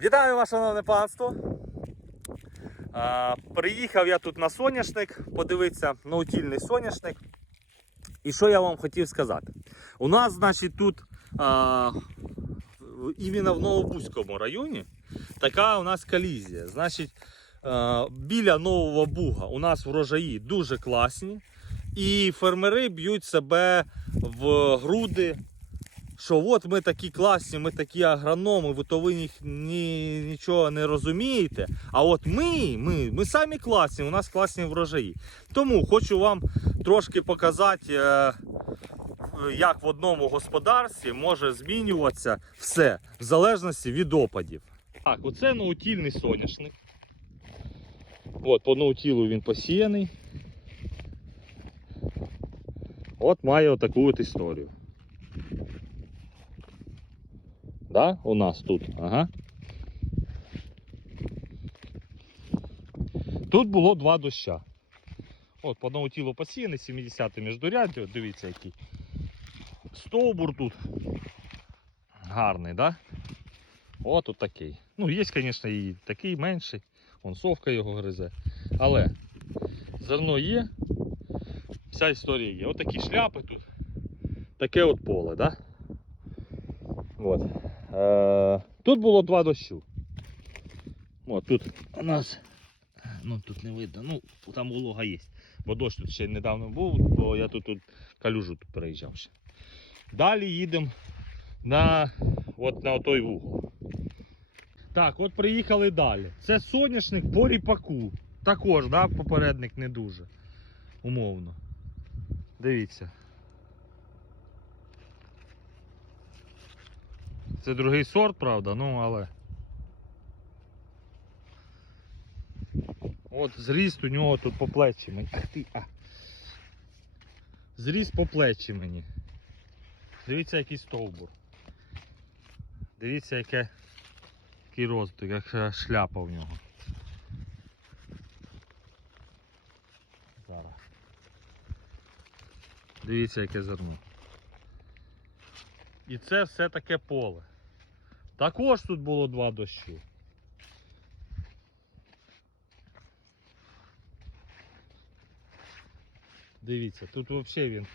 Вітаю вас, шановне панство. А, приїхав я тут на соняшник, подивитися на утільний соняшник. І що я вам хотів сказати? У нас, значить, тут а, іменно в Новобузькому районі така у нас колізія. Значить, а, біля Нового Буга у нас врожаї дуже класні. І фермери б'ють себе в груди що от ми такі класні, ми такі агрономи, ви то ви ні, ні, нічого не розумієте. А от ми, ми, ми самі класні, у нас класні врожаї. Тому хочу вам трошки показати, е, як в одному господарстві може змінюватися все в залежності від опадів. Так, оце наутільний соняшник. От, по наутілу він посіяний. От має отаку от історію. Да? У нас тут. Ага. Тут було два доща. От, по одному тілу посіяне, 70 міждуряддя, от дивіться який. Стовбур тут. Гарний, да? От такий. Ну, є, звісно, і такий менший. Вон совка його гризе. Але зерно є. Вся історія є. От шляпи тут. Таке от поле, да? От. Е, тут було два дощу. От тут у нас. Ну тут не видно, ну там волога є. Бо дощ тут ще недавно був, бо я тут, тут калюжу тут переїжджав ще. Далі їдемо на, от на той вугол. Так, от приїхали далі. Це соняшник по ріпаку. Також, да, попередник не дуже. Умовно. Дивіться. Це другий сорт, правда, ну але. От зріст у нього тут по плечі мені. Ах ти, а. Зріст по плечі мені. Дивіться, який стовбур. Дивіться, яке, який розвиток, як е, шляпа в нього. Зараз. Дивіться, яке зерно. І це все таке поле. Також тут було два дощі. Дивіться, тут взагалі він.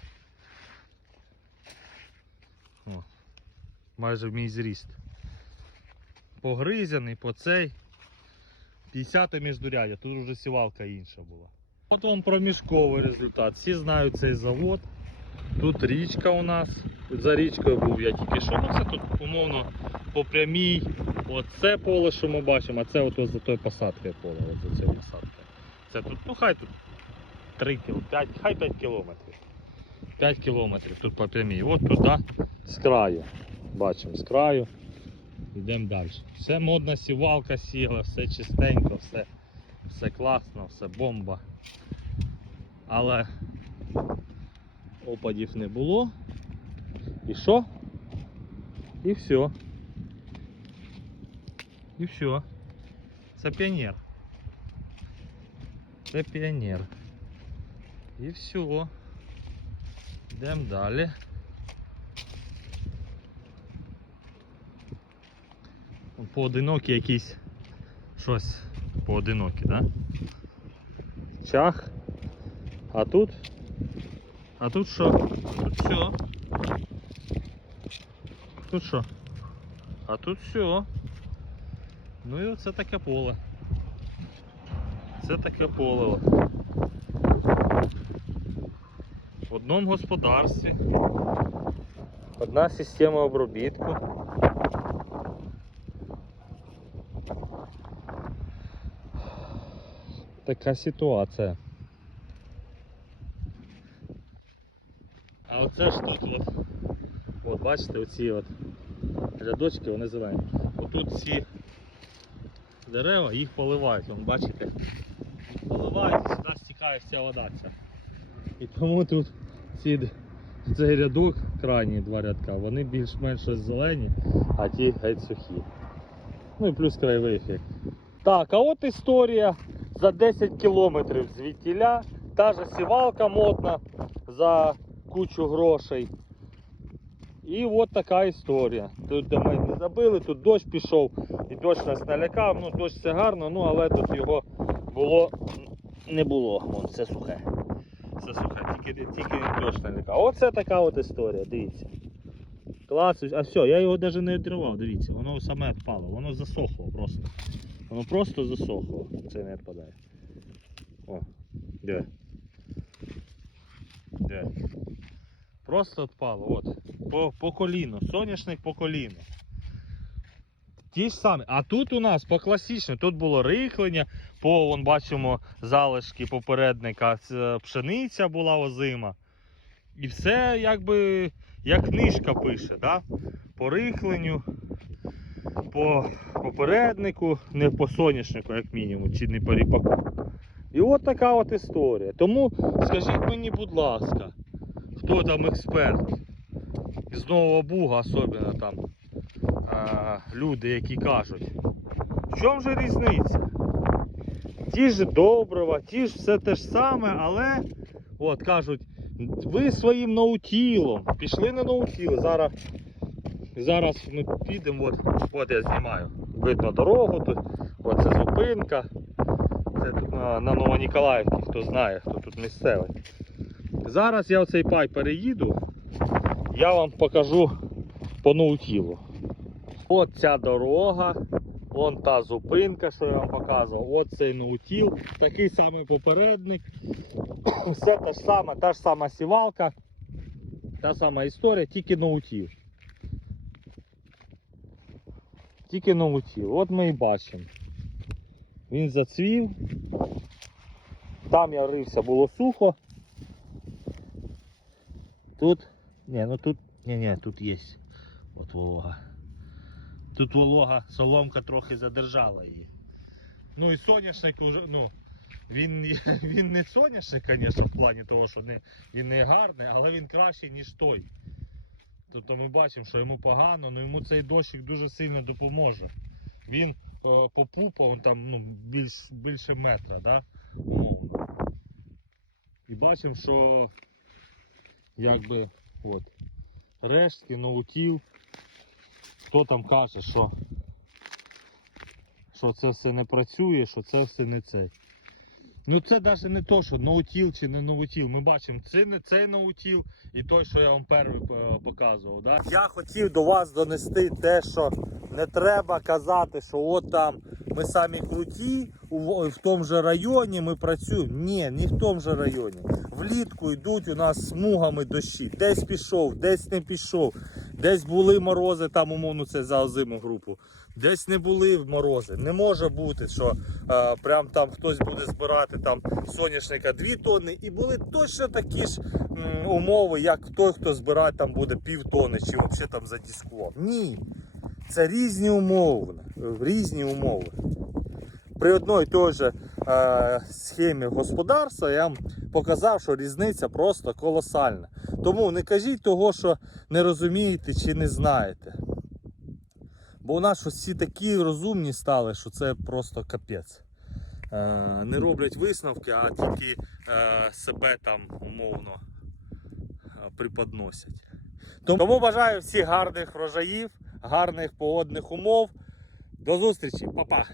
О, майже мій зріст. Погризяний по цей. 50 міждурядя, тут вже сівалка інша була. От вам проміжковий результат. Всі знають цей завод. Тут річка у нас. Тут за річкою був я тільки що. Ну це тут умовно по прямій. Оце поле, що ми бачимо, а це от за тою посадкою поле, за цією посадкою. Це тут, ну хай тут 3 кіл, 5, хай 5 кілометрів. 5 кілометрів тут по прямій. От туди з краю. Бачимо з краю. Йдемо далі. Все модна сівалка сіла, все чистенько, все, все класно, все бомба. Але опадів не було. І що? І все. І все. Це піонер. Це піонер. І все. Йдемо далі. Поодинокі якісь щось поодинокі, да? Чах. А тут? А тут що? Тут все. Тут що? А тут все. Ну і оце таке поле. Це таке поле. В одному господарстві. Одна система обробітку. Така ситуація. А оце ж тут от, от бачите, оці от рядочки, вони зелені. Отут ці дерева, їх поливають, вон, бачите? Поливають, і сюди стікає вся вода ця. І тому тут ці, цей рядок, крайні два рядка, вони більш-менш зелені, а ті геть сухі. Ну і плюс краєвий ефект. Так, а от історія за 10 кілометрів звідтіля. Та же сівалка модна за кучу грошей. І от така історія. Тут де ми не забили, тут дощ пішов, і дощ нас налякав. Ну, дощ це гарно, ну але тут його було не було. Вон, це сухе. Це сухе, тільки, тільки дощ налякав. Оце така от історія, дивіться. Клас, а все, я його навіть не відривав, дивіться, воно саме відпало, воно засохло просто. Воно просто засохло. Це не відпадає. О, де? Де? Просто відпало, от. По, по коліну. Соняшник по коліну. Ті ж самі. А тут у нас по класичному, тут було рихлення, по вон бачимо залишки попередника, пшениця була озима. І все якби як книжка пише, да? по рихленню, по попереднику, не по соняшнику, як мінімум, чи не по ріпаку. І от така от історія. Тому скажіть мені, будь ласка, хто там експерт із Нового Буга, особливо там а, люди, які кажуть, в чому же різниця? Ті ж добрива, ті ж все те ж саме, але от кажуть, ви своїм ноутілом пішли на ноутіл. Зараз, зараз ми підемо, от, от я знімаю. Видно дорогу тут, от це зупинка. Це тут на, на Новоніколаївці, хто знає, хто тут місцевий. Зараз я оцей пай переїду, я вам покажу по ноутілу. От ця дорога, вон та зупинка, що я вам показував, от цей ноутіл, такий самий попередник. Все та ж сама, та ж сама сівалка, та сама історія, тільки ноутіл. Тільки ноутіл. От ми і бачимо. Він зацвів. Там я рився, було сухо. Тут. Ні, ну тут. Ні, ні, тут є. От волога. Тут волога, соломка трохи задержала її. Ну і соняшник уже, ну. Він, він не соняшник, звісно, в плані того, що не, він не гарний, але він кращий, ніж той. Тобто ми бачимо, що йому погано, але йому цей дощик дуже сильно допоможе. Він о, по пупа, він там ну, більш, більше метра, да? умовно. І бачимо, що якби от, рештки, ноутіл. Хто там каже, що, що це все не працює, що це все не цей. Ну це навіть не то, що ноутіл чи не ноутіл. Ми бачимо, це не цей ноутіл і той, що я вам перший е, показував. Да? Я хотів до вас донести те, що не треба казати, що от там ми самі круті, в тому же районі ми працюємо. Ні, не в тому же районі. Влітку йдуть у нас смугами дощі. Десь пішов, десь не пішов, десь були морози, там умовно це за озиму групу. Десь не були морози. Не може бути, що е, прям там хтось буде збирати там соняшника 2 тонни, і були точно такі ж м, умови, як той, хто збирає там буде пів тонни, чи взагалі там за дисклом. Ні. Це різні умови. Різні умови. При одній той же е, схемі господарства я вам показав, що різниця просто колосальна. Тому не кажіть того, що не розумієте чи не знаєте. Бо у нас всі такі розумні стали, що це просто капець. Е, не роблять висновки, а тільки е, себе там умовно е, приподносять. Тому бажаю всіх гарних врожаїв, гарних погодних умов. До зустрічі, Па-па!